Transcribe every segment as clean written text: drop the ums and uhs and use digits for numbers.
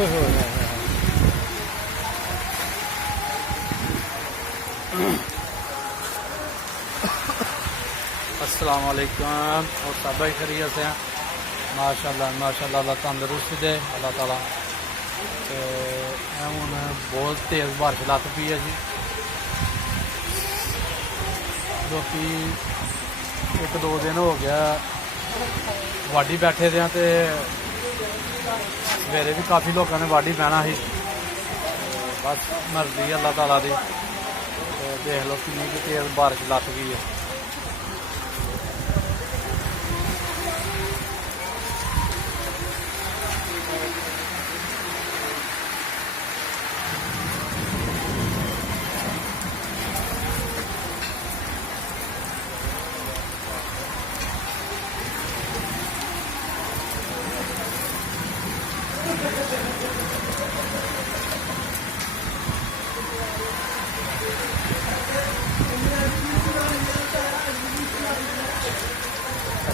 अस्सलाम वालेकुम और सब भाई खैरियत से हैं माशाल्लाह माशाल्लाह। अल्लाह तंदुरुस्ती दे अल्लाह ताला। तो हूँ बहुत तेज़ बारिश लत पी है जी, जो कि एक दो दिन हो गया वाढ़ी बैठे दे। तो सवेरे भी काफ़ी लोगों ने वाढ़ी बहना ही, बस मर्जी अल्लाह ताला दी। तो देख लो कितनी तेज़ बारिश लत गई है।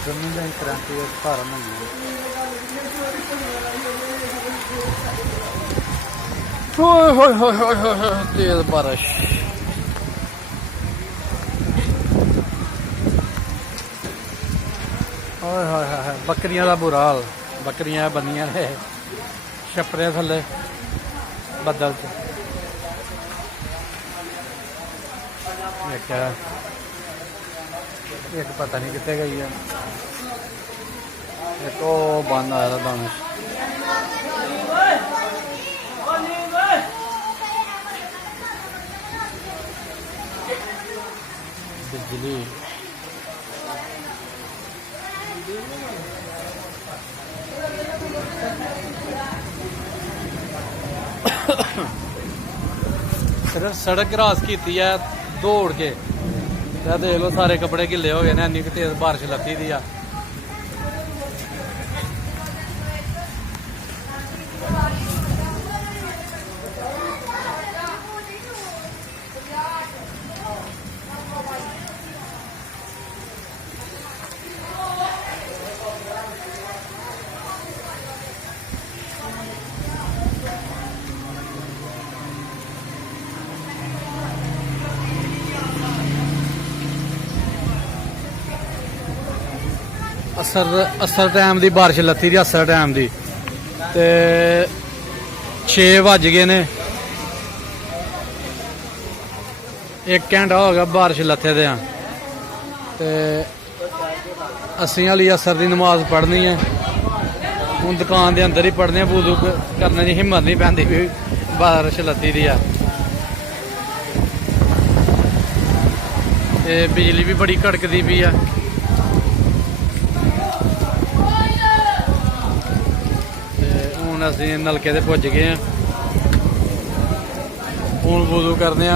जमीन क्रांति कारण तेज बारिश। बकरियां का बुरा हाल, बकरियां बनिया ने छपरे थले बदल च। एक पता नहीं कितने गई है, एक तो बंद आया था दानिश। बिजली सिर्फ सड़क क्रॉस की है दौड़ के। देख लो सारे कपड़े गिले हो गए ने, इन्नी तेज बारिश लगी दी आ। असर टाइम की बारिश लत्ती दी, असर टाइम की। तो 6 बज गए ने, 1 घंटा हो गया बारिश लत्थे दे। तो असी हाली असर की नमाज पढ़नी है। हूँ दुकान के अंदर ही पढ़ने, वुज़ू करने की हिम्मत नहीं पैंदी भी बारिश लत्ती दी है। बिजली भी बड़ी कड़कदी पई है। ਅਸੀਂ नलके ते पुज गए हैं, हूँ वुज़ू करने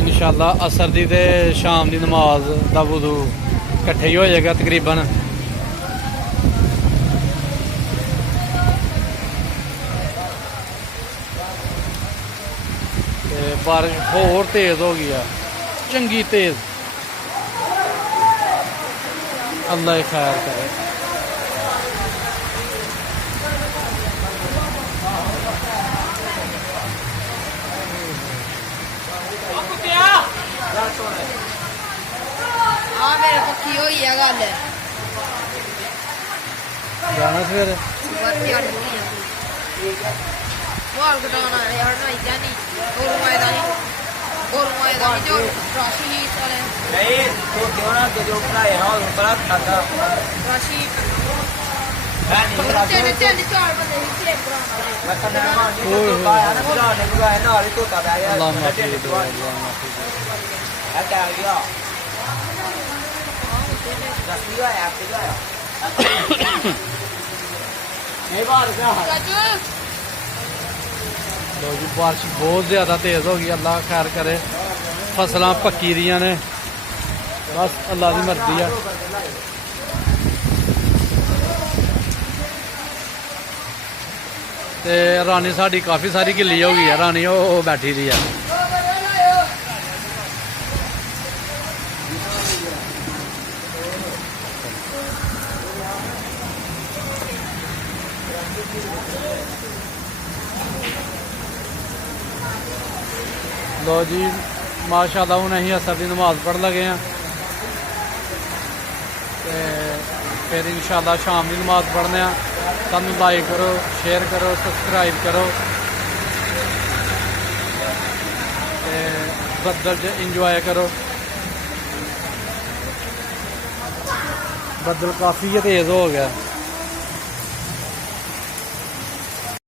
इंशाअल्लाह। असर दी ते शाम की नमाज का वुज़ू इकट्ठे ही हो जाएगा तकरीबन। बारिश होर तेज़ हो गई है, चंगी तेज़। अल्लाह खैर करे। मेरे पक्की होई है गल जाना सवेरे बाल कटाना है यार। नहीं जानी गोरुमाए दा जो राशि ही साले नहीं तो क्यों ना के जो पढ़ाए ना वो बड़ा खाता राशि है नहीं तेरे 4 बंदे ही से पुराना मैं कहना है तो आया ना पूरा ने बुलाया ना अरे तो तब आया अल्लाह माफी दे, अल्लाह माफी दे। है क्या गया रस्सी आया आपके आया नहीं बाहर क्या चाचू लो जी बारिश बहुत ज़्यादा तेज़ हो गई। अल्लाह खैर करे, फसलां पक्की दियां ने, बस अल्लाह की मर्जी है। ते रानी साड़ी काफ़ी सारी गिल्ली हो गई है, रानी वो बैठी दी है। ਲੋ ਜੀ ਮਾਸ਼ਾਅੱਲਾ ਹੁਣ ਅਸੀਂ ਅਸਰ ਦੀ ਨਮਾਜ਼ ਪੜ੍ਹਨ ਲੱਗੇ ਆ ਤੇ ਫਿਰ ਇਨਸ਼ਾਅੱਲਾ ਸ਼ਾਮ ਦੀ ਨਮਾਜ਼ ਪੜ੍ਹਨੇ ਆ। ਸਾਨੂੰ ਲਾਈਕ ਕਰੋ, ਸ਼ੇਅਰ ਕਰੋ, ਸਬਸਕ੍ਰਾਈਬ ਕਰੋ ਤੇ ਬੱਦਲ 'ਚ ਇੰਜੋਏ ਕਰੋ। ਬੱਦਲ ਕਾਫੀ ਤੇਜ਼ ਹੋ ਗਿਆ।